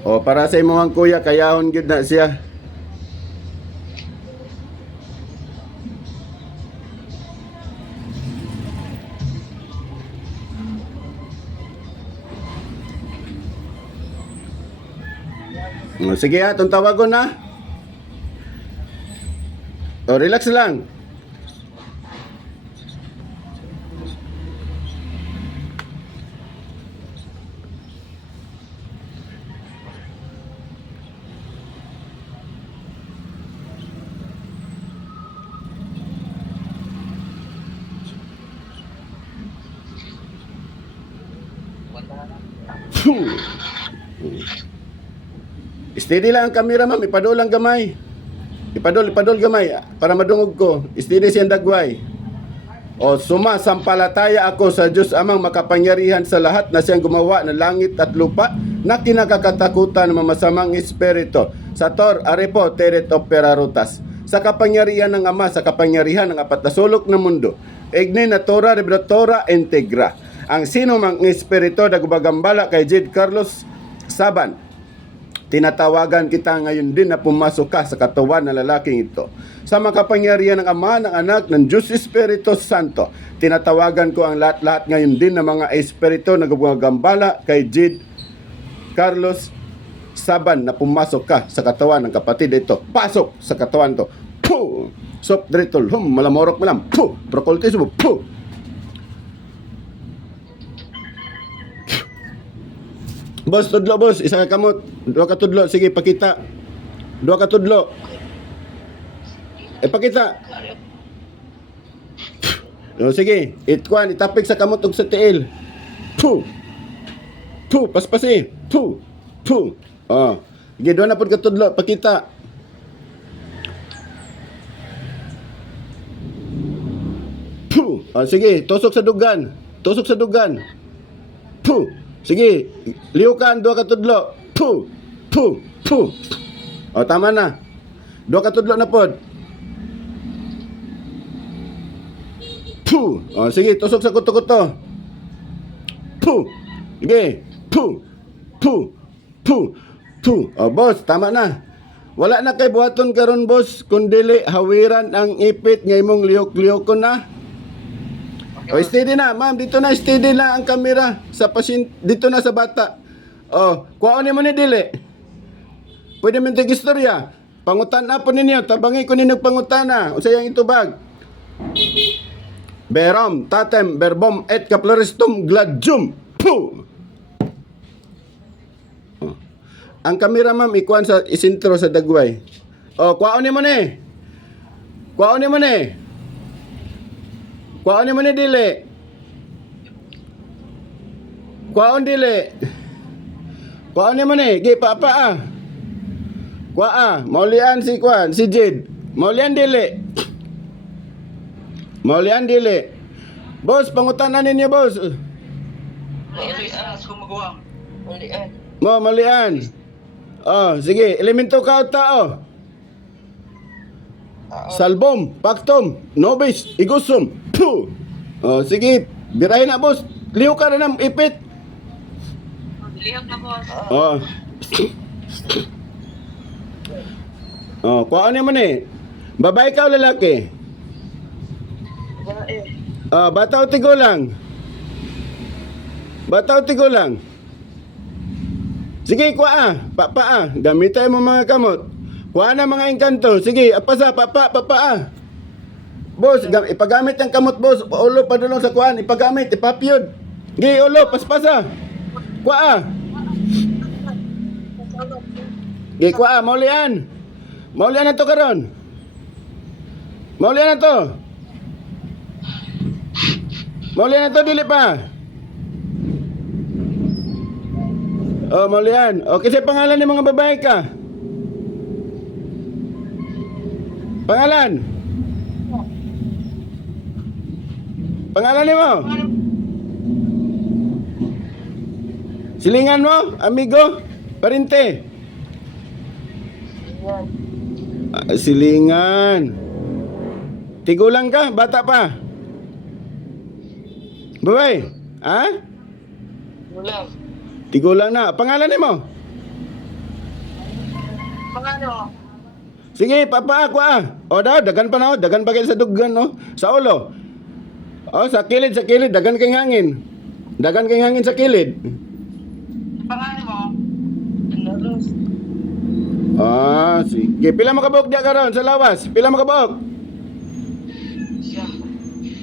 O para sa imong kuya kayahon gyud na siya. O, sige ha, itong tawagon na. O, relax lang. Steady lang ang camera, ma'am. Ipadol lang gamay. Ipadol gamay para madungog ko. Steady siyang dagway. O sumasampalataya ako sa Diyos amang makapangyarihan sa lahat na siyang gumawa ng langit at lupa na kinakakatakutan ng mamasamang espiritu. Sa Tor, Arepo, Teret, Opera, Rutas. Sa kapangyarihan ng Ama, sa kapangyarihan ng apat na sulok ng mundo. Igni na Tora, Rebratora, Integra. Ang sino mang espiritu na gumagambala kay Jid Carlos Saban, tinatawagan kita ngayon din na pumasok ka sa katawan ng lalaking ito. Sa makapangyarihan ng Ama, ng Anak, ng Diyos Espiritu Santo, tinatawagan ko ang lahat-lahat ngayon din ng mga espiritu na gumagambala kay Jid Carlos Saban na pumasok ka sa katawan ng kapatid ito. Pasok sa katawan to. Puh! Sop dritol, malamorok malam. Puh! Prokoltis mo. Puh! Boss, tudlo boss, isa ka kamot. Dua ka tudlo, sige pakita. Dua ka tudlo. Pakita. O sige, itkuan, itapik sa kamot ug sa tiil. Puh. Puh, paspasi. Puh. Puh. Oh. Sige, dua na pud ka tudlo, pakita. Puh. Oh, sige, tusok sa dugan. Tusok sa dugan. Puh. Sige, liukan, dua ka tudlo. Puh. Puh. Puh. O, tama na. Dua ka tudlo na pod. Puh. O, sige, tusok sa kuto-kuto. Puh. Sige. Puh. Puh. Puh. Puh. O, boss, tama na. Wala na kay buhaton karon boss, kundili hawiran ang ipit nga imong liyok-liyokon na. O, steady na, ma'am. Dito na, steady na ang kamera sa pasyente. Dito na sa bata. O, kuhaon mo ni dili. Pwede man tig istorya. Pangutan na po ninyo. Tabangi ko ninyo pangutana. O sayang itubag. Berom, tatem, berbom, et kaploristum, gladjum. Puh! O. Ang kamera, ma'am, ikuan sa isintro sa dagway. O, kuhaon mo ni. Kuhaon mo ni. Kuhaon mo ni dili. Kuhaon dili. Kuhaon mo ni. Gi pa. Kuha. Maulian si kuan, si Jid. Maulian dili. Maulian dili. Boss, pangutanan ninyo, boss. Maulian. Oh, sige. Elemento ka o tao. Salbom, paktom, nobis, igusum. Puh! Oh, sige, birahin na boss. Liho ka na ng ipit. Lihok na boss. Oh. Oh, kuhaan naman eh. Babae ka o lalaki? Oh, bata o tigulang? Bata o tigulang? Sige, kuha. Papa. Gamitin mo mga kamot. Kuha na mga engkanto. Sige, apasa, papa. Boss, ipagamit ang kamot, boss. Ulo, padulong sa kuhaan. Ipagamit, ipapyod. Gi, ulo, paspasa. Kuha. Gi, kuha, maulian. Maulian na to karon. Maulian na to. Maulian na to, dili pa. Oh, maulian. O, kasi pangalan ng mga babae ka. Pangalan? Pangalan ni mo? Silingan mo? Amigo? Parinte? Silingan. Tigulang ka? Bata pa? Babae? Ha? Ulam. Tigulang na. Pangalan ni mo? Pangano? Sige, papa ako ah. O daw, dagan pa na o. Dagan pa kayo sa dugan, no? Sa ulo. O, sa kilid, dagan kayong hangin. Dagan kayong hangin sa kilid. Pangano mo? Naros. Ah, sige. Pila makabok diya karon sa lawas? Pila makabok? Siya.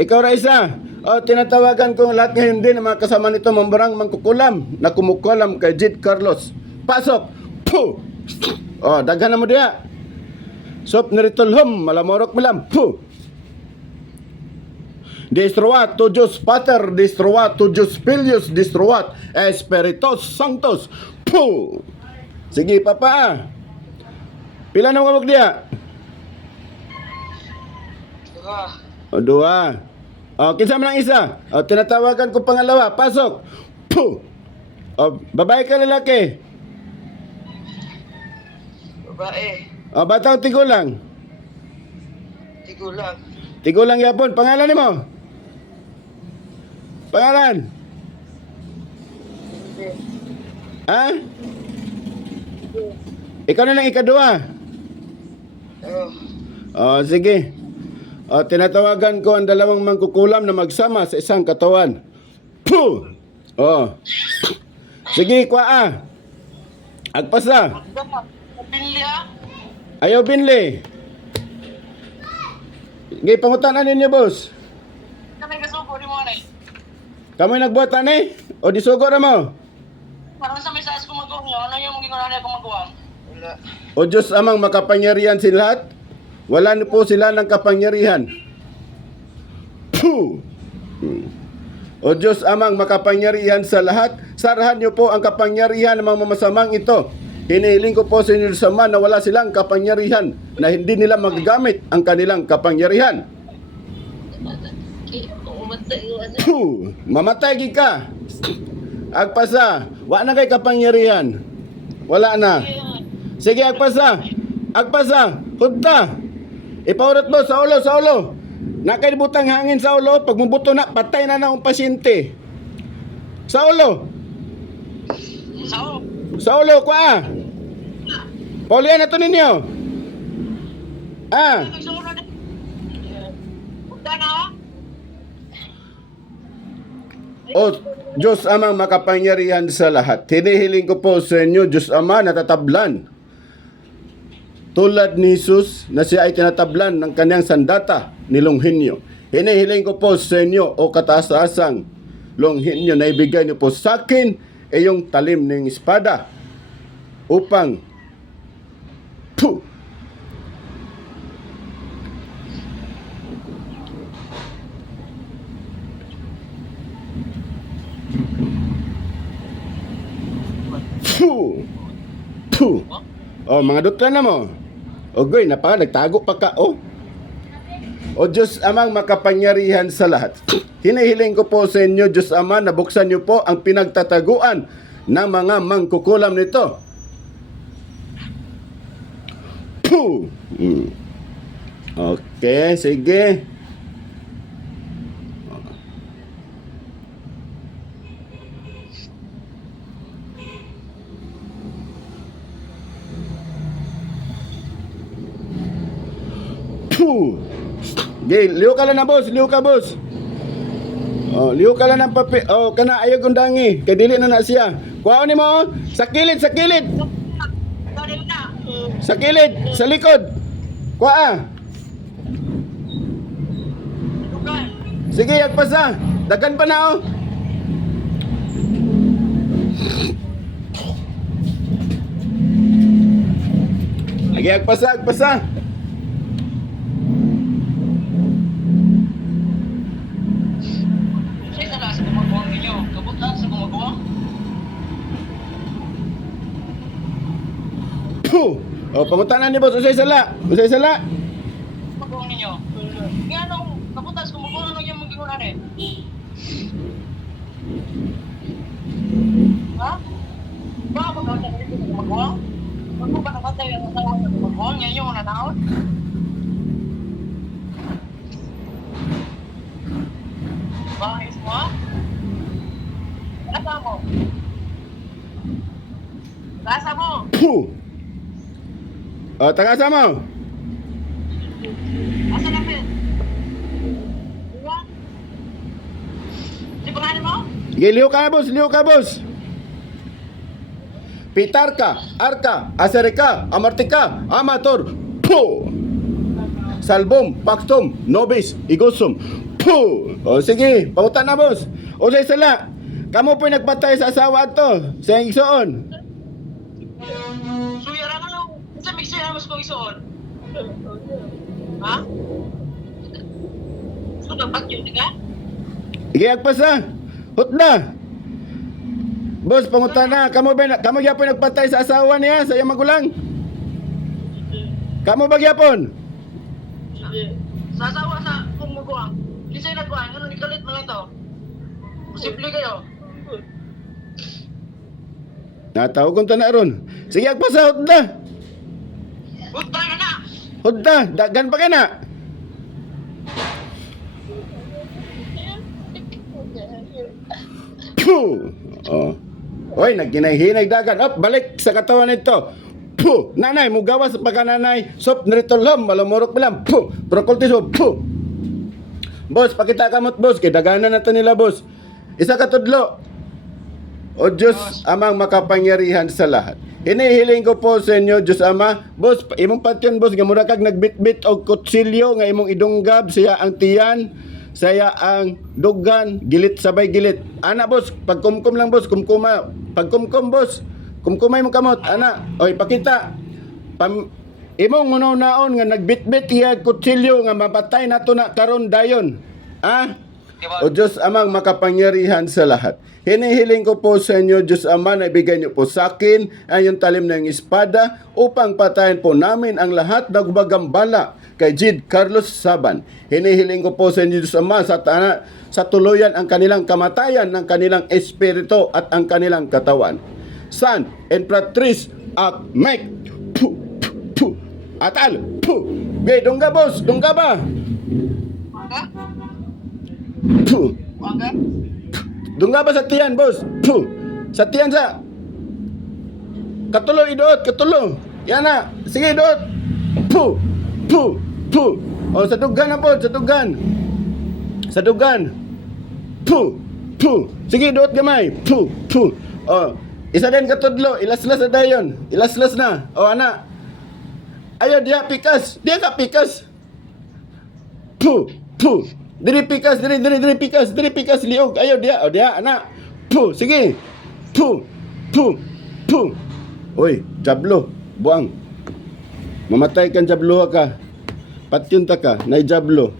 Ikaw ra isa. O, tinatawagan ko lahat ngayon din ang mga kasama nito mambarang mangkukulam na kumukulam kay Jid Carlos. Pasok! Puh! O, daghan na mo diya. Sop niritulhom, malamorok milam. Puh! Destruat to Diyos Pater, destruat to Diyos Filius, destruat Espiritus Sanctus. Puh! Sige, papa. Pila na mo diya? Diba? O, dua. O, kinsa man ang isa? O, tinatawagan ko pangalawa. Pasok. Puh! O, babae ka lalaki. Babae. O, bataw tigulang. Tigulang. Tigulang yapon. Pangalan ni mo? Pangalan? Ha? Ikaw na lang ikadua. Oh. O, sige. O, tinatawagan ko ang dalawang mangkukulam na magsama sa isang katawan. Puh! O. Sige, kwa. Agpasa. Pinili ah. Ayaw binli. Sige, pangutanan ninyo, boss. Kanay kasuko ni mo anay. Kamoy nagbuhat ani? O disugo na mo? Parang sa mesas ko mag-uong yun. Ano yung magiging nanay ko mag-uwang? Wala. O Diyos amang makapangyarihan sa lahat? Wala na po sila ng kapangyarihan. Puh! O Diyos amang makapangyarihan sa lahat, sarahan niyo po ang kapangyarihan ng mga mamasamang ito. Hinihiling ko po sa inyo sama na wala silang kapangyarihan, na hindi nila magagamit ang kanilang kapangyarihan. Puh! Mamatay gid ka. Agpasa, wa na kay kapangyarihan. Wala na. Sige, agpasa. Agpasa. Hunta. Ipaurot mo sa ulo, sa ulo. Nakay butang hangin sa ulo, pag mubuto na, patay na na ang pasyente. Sa ulo. Sao? Sa ulo, kwa. Paulian na to ninyo. Ah. Nagsumunod. Punta na oh. O Diyos amang makapangyarihan sa lahat, hinihiling ko po sa inyo, Diyos Ama, natatablan. Tulad ni Jesus na siya ay tinatablan ng kanyang sandata ni Longhinyo. Hinihiling ko po sa inyo, o kataas-taasang Longhinyo, na ibigay niyo po sa akin iyong talim ng espada upang puh! Puh! Puh! Oh, mga dutla na mo. Ogoy, nagtago pa ka, oh. O Diyos amang makapangyarihan sa lahat, hinihiling ko po sa inyo, Diyos Ama, na buksan niyo po ang pinagtataguan ng mga mangkukulam nito. Puh! Okay, sige. Puh! Gay, liw ka lang na boss, liw ka boss. Oh, liw ka lang ng papi. Oh, kana ayaw gundangi. Kay dili na siya. Kuhaon nimo oh. Sa kilid, sa kilid. Sorry na. Sa kilid, sa likod. Kuha. Lugan. Sige, agpasa. Dagan pa na oh. Lagi agpasa, agpasa. Siya sa lasa gumagawang ninyo. Kabutan sa gumagawang. Puh! Oh, pangutanan ni boss, usay sala. Usay sala. Gumagawang ninyo. Nga nung kabutan sa gumagawang ano yung magiging nanay? Ha? Ba ako na sa gumagawang? Huwag mo ba nakatay ang asawa sa gumagawang? Yan yung nanahon? Bahis mo? Lasa mo? Lasa mo? Puh! O, tagasa mo. Asa na, Ben? Diba? Di pangalan mo? Sige, liho ka, boss. Pitarka, Arka, Aserika, Amartika, Amator, Po! Salbum, Paxtum, Nobis, Igusum, Po! O sige, pautan na, boss. O sa isala, kamo po'y nagpatay sa asawa to, sa iyong igsoon. Suya ra ka lang. Sa mixer na mas kong isuon. Ha? So, dapat yun, di ka? Sige, agpasa. Hutda. Boss, pangutan na. Kamo gyapon nagpatay sa asawa niya, sa iyang magulang. Kamo ba gyapon? Sa asawa sa kung maguang. Kisay nagkuhan, ano ni kalit mga to? Posible kayo. Nataw kong na ron. Sige, agpasa. Hutda. Hutbay ka na! Hutda. Dagan pa ka na. Puh! Oh. Oy, nagkinay-hinay dagan. Up, balik sa katawan nito. Puh! Nanay, mugawas sa pagkananay. Sop, narito lam, malamurok bilang. Puh! Prokultis mo. Puh! Boss, pakita kamot, boss. Kaya daganan na to nila, boss. Isa katudlo. O Diyos, amang makapangyarihan sa lahat. Hinihiling ko po sa inyo, Diyos Ama. Boss, imong patyon, boss. Gamura kag nagbitbit o kutsilyo nga imong idunggab. Siya ang tiyan. Saya ang dugan, gilit sabay gilit. Ana, boss, pagkumkum lang, boss, kumkuma. Pagkumkum, boss, kumkumay mo kamot. Ana, oy, pakita. Imong munaw-naon nga nagbitbit iya kutsilyo nga mapatay nato na karon dayon. O Diyos Amang makapangyarihan sa lahat. Hinihiling ko po sa inyo, Diyos Ama, na ibigay niyo po sa akin ang yung talim ng espada upang patayin po namin ang lahat na gumagambala kay Jid Carlos Saban. Hinihiling ko po sa inyo, Diyos Ama, sa tuluyan ang kanilang kamatayan ng kanilang espiritu at ang kanilang katawan. San, Empress, Mek, Puh, Puh, Atal, Puh. Gay, dungga boss, dungga ba? Mangga? Puh. Mangga? Dungga ba sa tiyan, boss? Puh. Sa tiyan sa... Katulo, idoot, katulo. Yan na. Sige, idoot. Puh. Puh. Puh. O, sa dugan na po, sa dugan. Sa dugan. Puh. Puh. Sige, idoot gamay. Puh. Puh. O, isa din katudlo. Ilaslas na dayon. Ilaslas na. O, ana. Ayaw, diya pikas. Diya ka pikas. Puh. Puh. Diri pikas, diri pikas liog. Ayo dia, oh dia anak. Puh, sige. Puh. Puh. Puh. Oy, jablo, buang. Mamatay kan jablo ka. Patyon ta ka, nay jablo.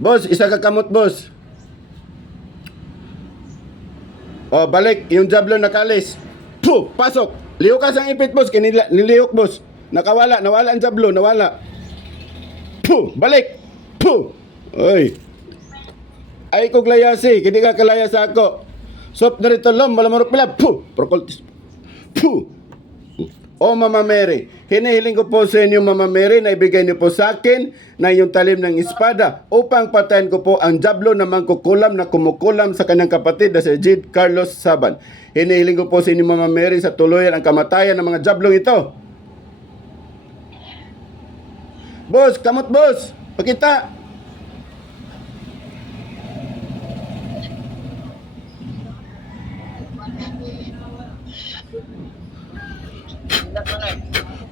Boss, isa ka kamot, boss. Oh, balik yung jablo nakalis. Puh, pasok. Liok ka sang ipit, boss. Niliyok, boss. Nawala ang jablo, nawala. Puh! Balik! Puh! Oy! Ay kong layasi, hindi ka kalaya sa ako. Sop na rito lom, malamurok pala. Puh! Prokultis. Puh! O Mama Mary, hinihiling ko po sa inyo, Mama Mary, na ibigay niyo po sa akin na yung talim ng espada upang patayin ko po ang jablo na mangkukulam na kumukulam sa kanyang kapatid na si Jid Carlos Saban. Hinihiling ko po sa inyo, Mama Mary, sa tuluyan ang kamatayan ng mga jablong ito. Boss, kamot boss. Pakita.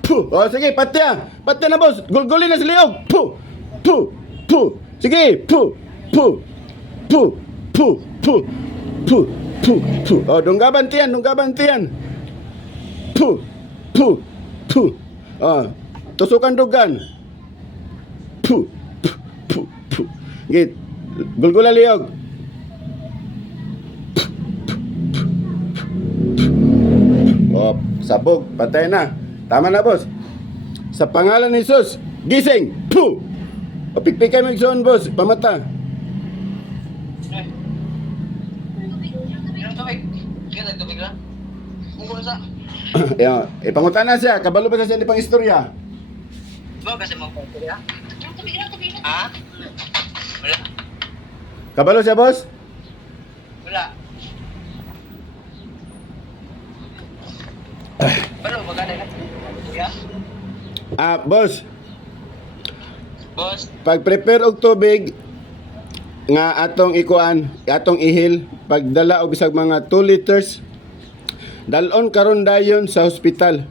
Puh. Oh, sige, patya. Patya na boss. Gulgulin na si Leog. Puh. Puh. Puh. Sige. Puh. Puh. Puh. Puh. Puh. Puh. Puh. Puh. Oh, dunggaban tiyan. Puh. Puh. Puh. Oh, tusukan dugan. Puh, puh, puh, puh. Git. Gulgula liog. Oh, sabog. Patay na. Tama na, boss. Sa pangalan ni Jesus, gising. Puh. O, pikpikay mo yung boss. Pamata. Ilang tubig? Kaya tubig lang? Kung sa... Pangutan na siya. Kabalo ba siya di pang istorya? Ba, kasi mga pagkiri ha? Ha? Wala. Kabalo siya, boss? Wala. ka? Boss, Boss, pag prepare og tubig nga atong ikuan, atong ihil, pagdala og bisag mga 2 liters, dalon karon dayon sa hospital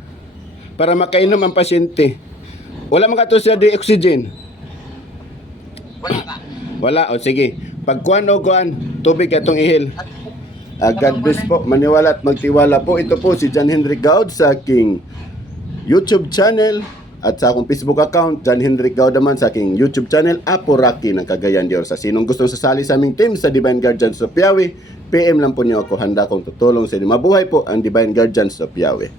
para makainom ang pasyente. Wala man kato siya di oxygen. wala ka. Wala, o sige. Pagkuan o kuan, tubig atong ihil. God bless po, maniwala at magtiwala po. Ito po si John Henry Gaud sa aking YouTube channel at sa akong Facebook account, John Henry Gaud naman sa aking YouTube channel, Apo Rocky ng Cagayan de Oro. Sa sinong gustong sasali sa aming team sa Divine Guardians of Yahweh, PM lang po niyo ako. Handa kong tutulong sa inyo. Mabuhay po ang Divine Guardians of Yahweh.